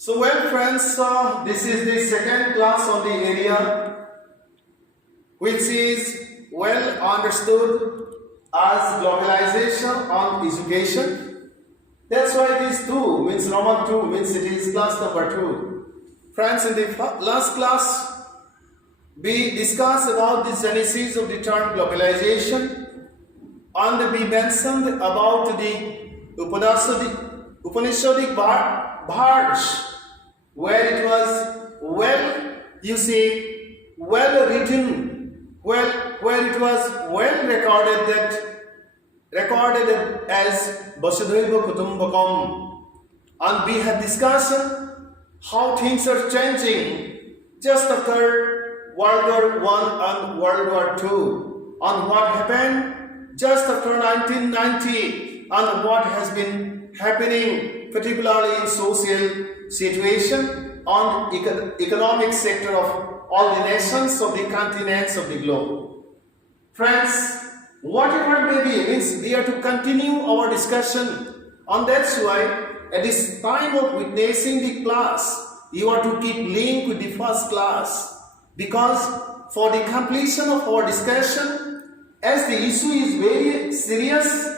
So well friends, this is the second class on the area which is well understood as globalization on education. That's why it is 2 means Roman 2 means it is class number 2. Friends, in the last class we discussed about the genesis of the term globalization and we mentioned about the Upanishadic verse where it was well written, where it was well recorded as Vasudhaiva Kutumbakam, and we had discussed how things are changing just after World War I and World War II, and what happened just after 1990, and what has been happening particularly in social situation on economic sector of all the nations of the continents of the globe. Friends, whatever may be, means we are to continue our discussion, and that's why at this time of witnessing the class, you are to keep link with the first class, because for the completion of our discussion, as the issue is very serious,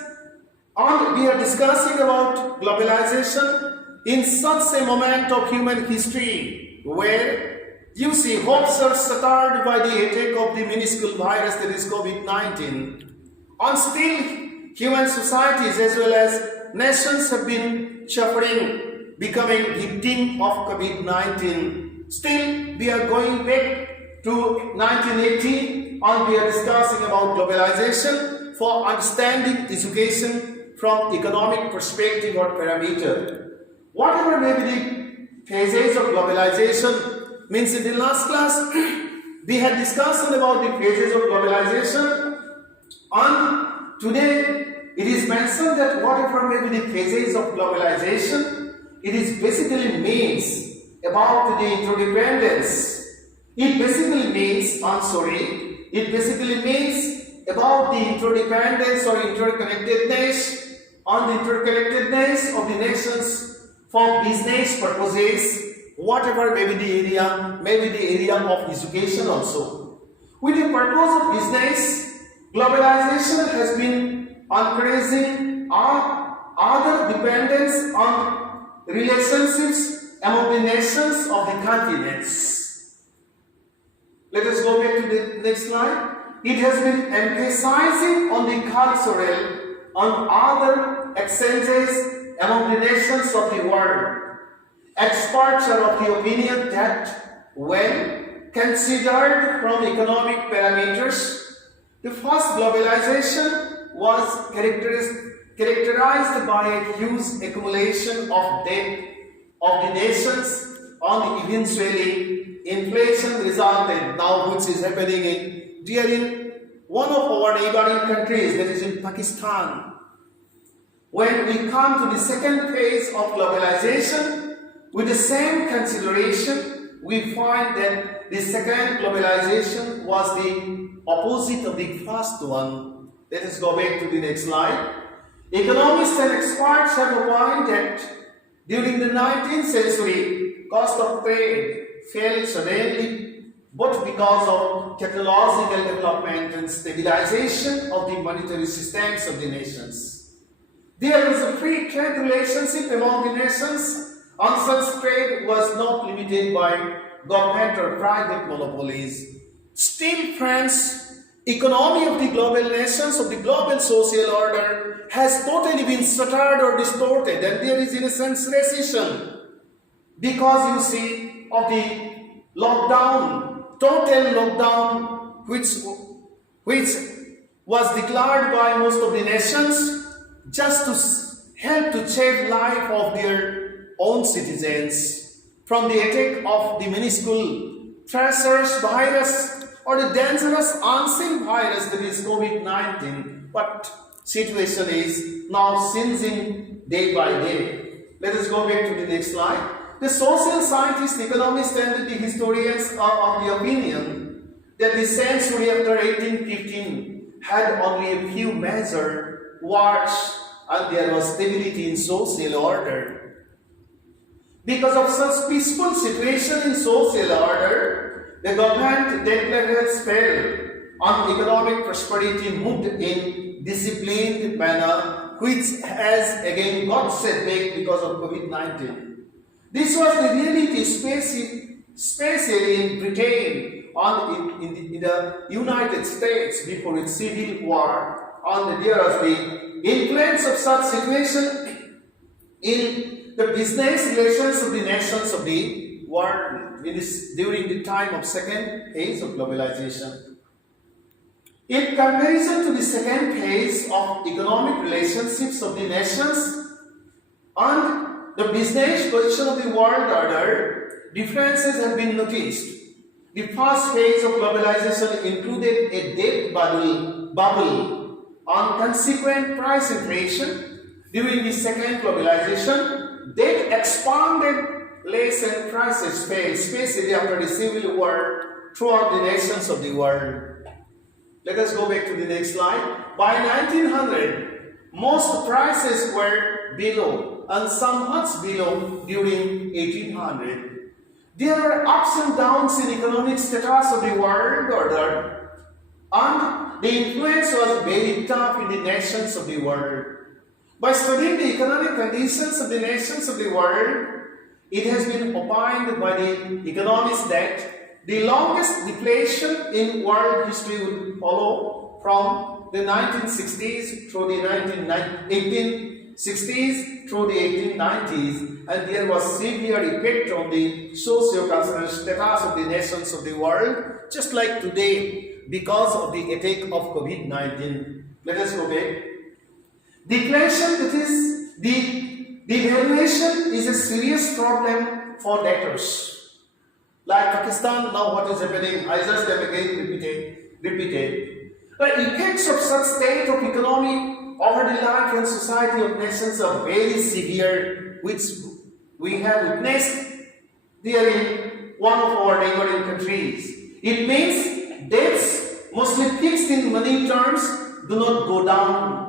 and we are discussing about globalization in such a moment of human history where you see hopes are shattered by the attack of the minuscule virus that is COVID-19, and still human societies as well as nations have been suffering, becoming victim of COVID-19. Still we are going back to 1980 and we are discussing about globalization for understanding education from economic perspective or parameter. Whatever may be the phases of globalization, means in the last class we had discussed about the phases of globalization, and today it is mentioned that whatever may be the phases of globalization, it is basically means about the interdependence. It basically means about the interdependence or interconnectedness on the interconnectedness of the nations for business purposes, whatever may be the area of education also. With the purpose of business, globalization has been encouraging other dependence on relationships among the nations of the continents. Let us go back to the next slide. It has been emphasizing on the cultural and other exchanges among the nations of the world. Experts are of the opinion that when considered from economic parameters, the first globalization was characterized by a huge accumulation of debt of the nations, and eventually inflation resulted, now which is happening during one of our neighboring countries, that is in Pakistan. When we come to the second phase of globalization, with the same consideration, we find that the second globalization was the opposite of the first one. Let us go back to the next slide. Economists and experts have opined that during the 19th century, cost of trade fell suddenly, but because of technological development and stabilization of the monetary systems of the nations. There was a free trade relationship among the nations, and such trade was not limited by government or private monopolies. Still, friends, economy of the global nations, of the global social order, has totally been shattered or distorted, and there is in a sense recession, because you see of the lockdown, total lockdown, which was declared by most of the nations just to help to save life of their own citizens from the attack of the minuscule treacherous virus or the dangerous unseen virus that is COVID-19. But situation is now changing day by day. Let us go back to the next slide. The social scientists, economists, and the historians are of the opinion that the century after 1815 had only a few major wars and there was stability in social order. Because of such peaceful situation in social order, the government debt levels fell and economic prosperity moved in disciplined manner, which has again got setback because of COVID-19. This was the reality, especially in Britain and in the United States before its civil war, and there was the influence of such situation in the business relations of the nations of the world during the time of second phase of globalization. In comparison to the second phase of economic relationships of the nations and the business position of the world order, differences have been noticed. The first phase of globalization included a debt bubble and consequent price inflation. During the second globalization, debt expanded less and prices fell, especially after the civil war throughout the nations of the world. Let us go back to the next slide. By 1900, most prices were below and some much below during 1800. There are ups and downs in economic status of the world order, and the influence was very tough in the nations of the world. By studying the economic conditions of the nations of the world, it has been opined by the economists that the longest deflation in world history would follow from the 1960s through the 1860s through the 1890s, and there was severe effect on the socio-cultural status of the nations of the world, just like today because of the attack of COVID-19. Let us go back. Deflation, that is, the devaluation is a serious problem for debtors. Like Pakistan, now what is happening? I just have again repeated. The effects of such state of economy over the life and society of nations are very severe, which we have witnessed there in one of our neighboring countries. It means debts, mostly fixed in money terms, do not go down,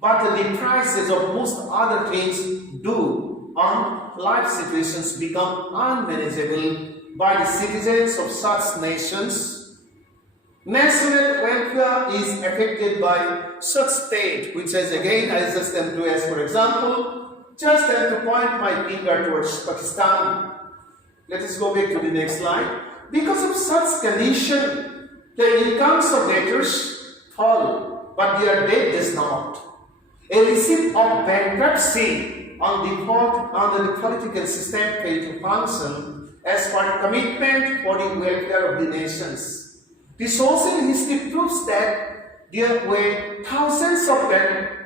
but the prices of most other things do, and life situations become unmanageable by the citizens of such nations. National welfare is affected by such state, which is again, I just am to as for example, just am to point my finger towards Pakistan. Let us go back to the next slide. Because of such condition, the incomes of debtors fall, but their debt does not. A receipt of bankruptcy on default under the political system failed to function as per commitment for the welfare of the nations. The social history proves that there were thousands of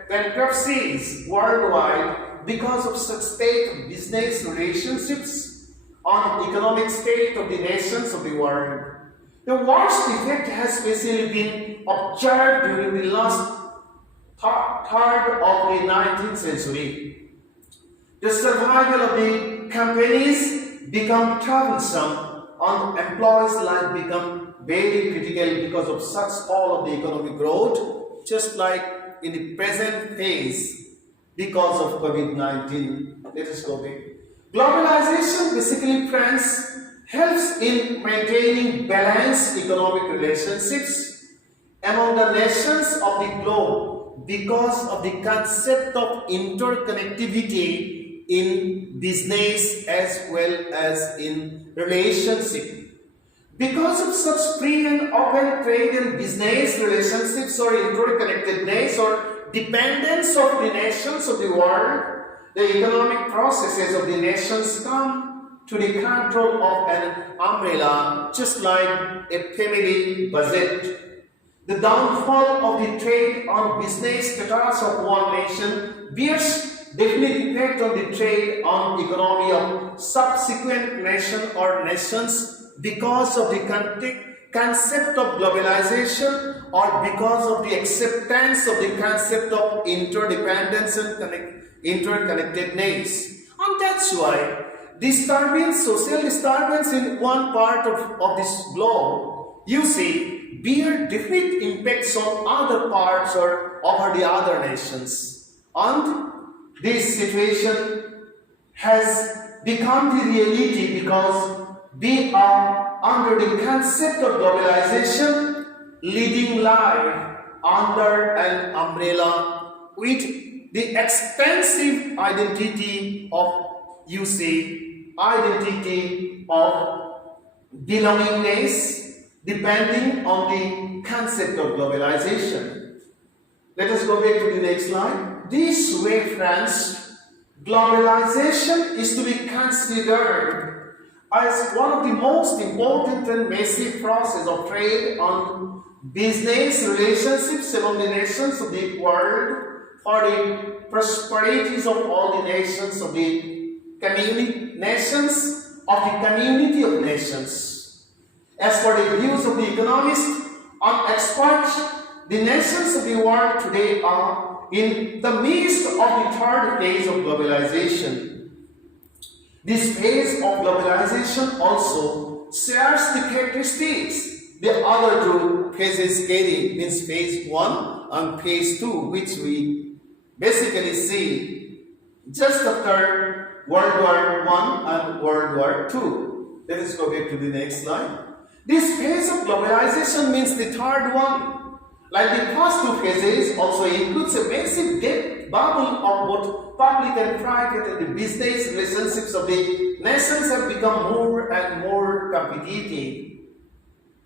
bankruptcies worldwide because of such state of business relationships on economic state of the nations of the world. The worst effect has especially been observed during the last third of the 19th century. The survival of the companies become troublesome and employees' life become very critical because of such fall of the economic growth, just like in the present phase because of COVID-19. Let us go back. Globalization basically, friends, helps in maintaining balanced economic relationships among the nations of the globe because of the concept of interconnectivity in business as well as in relationship. Because of such free and open trade and business relationships or interconnectedness or dependence of the nations of the world, the economic processes of the nations come to the control of an umbrella, just like a family budget. The downfall of the trade on business status of one nation bears definite effect on the trade on economy of subsequent nation or nations because of the concept of globalization or because of the acceptance of the concept of interdependence and interconnectedness. And that's why social disturbance in one part of this globe, you see, bear different impacts on other parts or over the other nations. And this situation has become the reality because we are under the concept of globalization, leading life under an umbrella with the expansive identity of, identity of belongingness, depending on the concept of globalization. Let us go back to the next slide. This way, friends, globalization is to be considered as one of the most important and massive process of trade and business relationships among the nations of the world for the prosperities of all the nations of the community of nations. As for the views of the economists and experts, the nations of the world today are in the midst of the third phase of globalization. This phase of globalization also shares the characteristics the other two phases carry, means phase 1 and phase 2, which we basically see just after World War I and World War II. Let us go back to the next slide. This phase of globalization means the third one. Like the first two phases, also includes a massive debt bubble of both public and private, and the business relationships of the nations have become more and more competitive.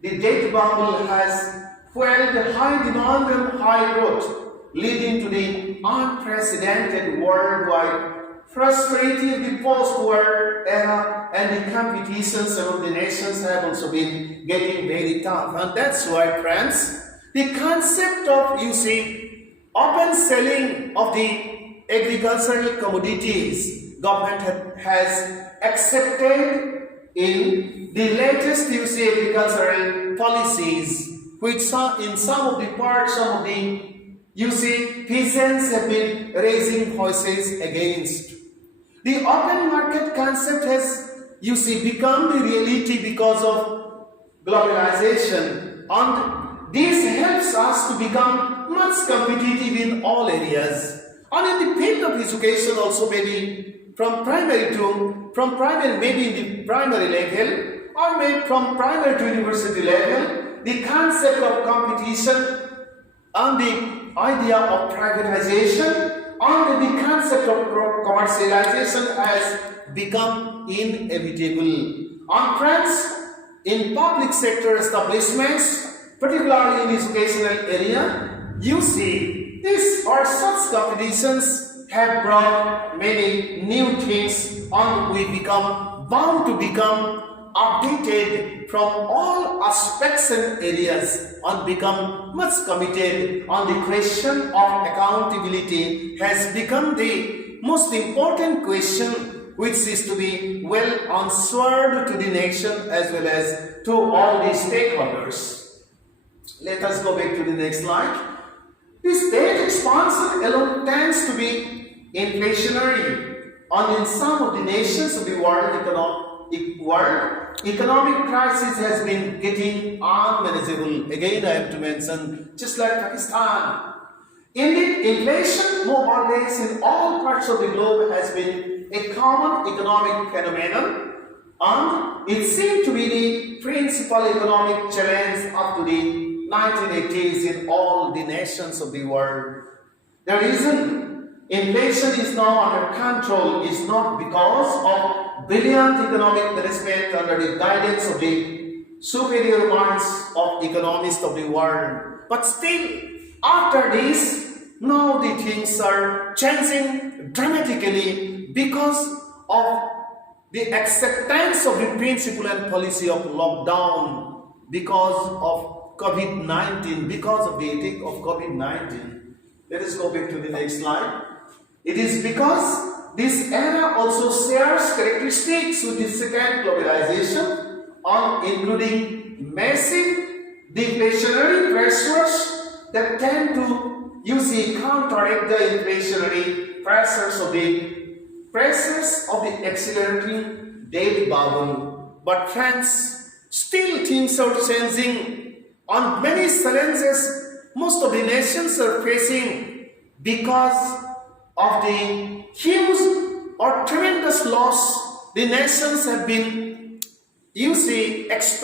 The debt bubble has fueled high demand and high growth, leading to the unprecedented worldwide prosperity of the post-war era, and the competitions among the nations have also been getting very tough. And that's why, friends, the concept of, open selling of the agricultural commodities, government has accepted in the latest agricultural policies, which in some of the parts, some of the peasants have been raising voices against. The open market concept has, become the reality because of globalization, and this helps us to become much competitive in all areas. And in the field of education also, maybe from primary, maybe in the primary level, or maybe from primary to university level, the concept of competition and the idea of privatization and the concept of commercialization has become inevitable. And friends, in public sector establishments, particularly in educational area, this or such competitions have brought many new things, and we become bound to become updated from all aspects and areas and become much committed on the question of accountability has become the most important question, which is to be well answered to the nation as well as to all the stakeholders. Let us go back to the next slide. This state expansion alone tends to be inflationary, and in some of the nations of the world, economic crisis has been getting unmanageable. Again, I have to mention, just like Pakistan. Indeed, inflation, more or less in all parts of the globe, has been a common economic phenomenon, and it seemed to be the principal economic challenge up to the 1980s in all the nations of the world. The reason inflation is now under control is not because of brilliant economic management under the guidance of the superior minds of economists of the world, but still, after this, now the things are changing dramatically because of the acceptance of the principle and policy of lockdown because of COVID-19, because of the attack of COVID-19. Let us go back to the next slide. It is because this era also shares characteristics with the second globalization, including massive deflationary pressures that tend to, counteract the inflationary pressures of the accelerating debt bubble. But friends, still things are changing, and many challenges most of the nations are facing because of the huge or tremendous loss the nations have been, you see, has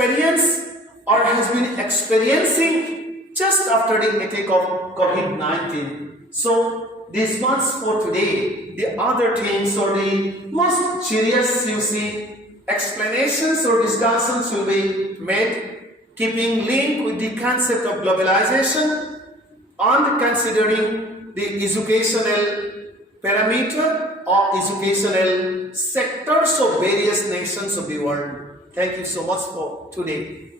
been experiencing just after the attack of COVID-19. So these months for today, the other things or the most serious, you see, explanations or discussions will be made, keeping link with the concept of globalization and considering the educational parameter or educational sectors of various nations of the world. Thank you so much for today.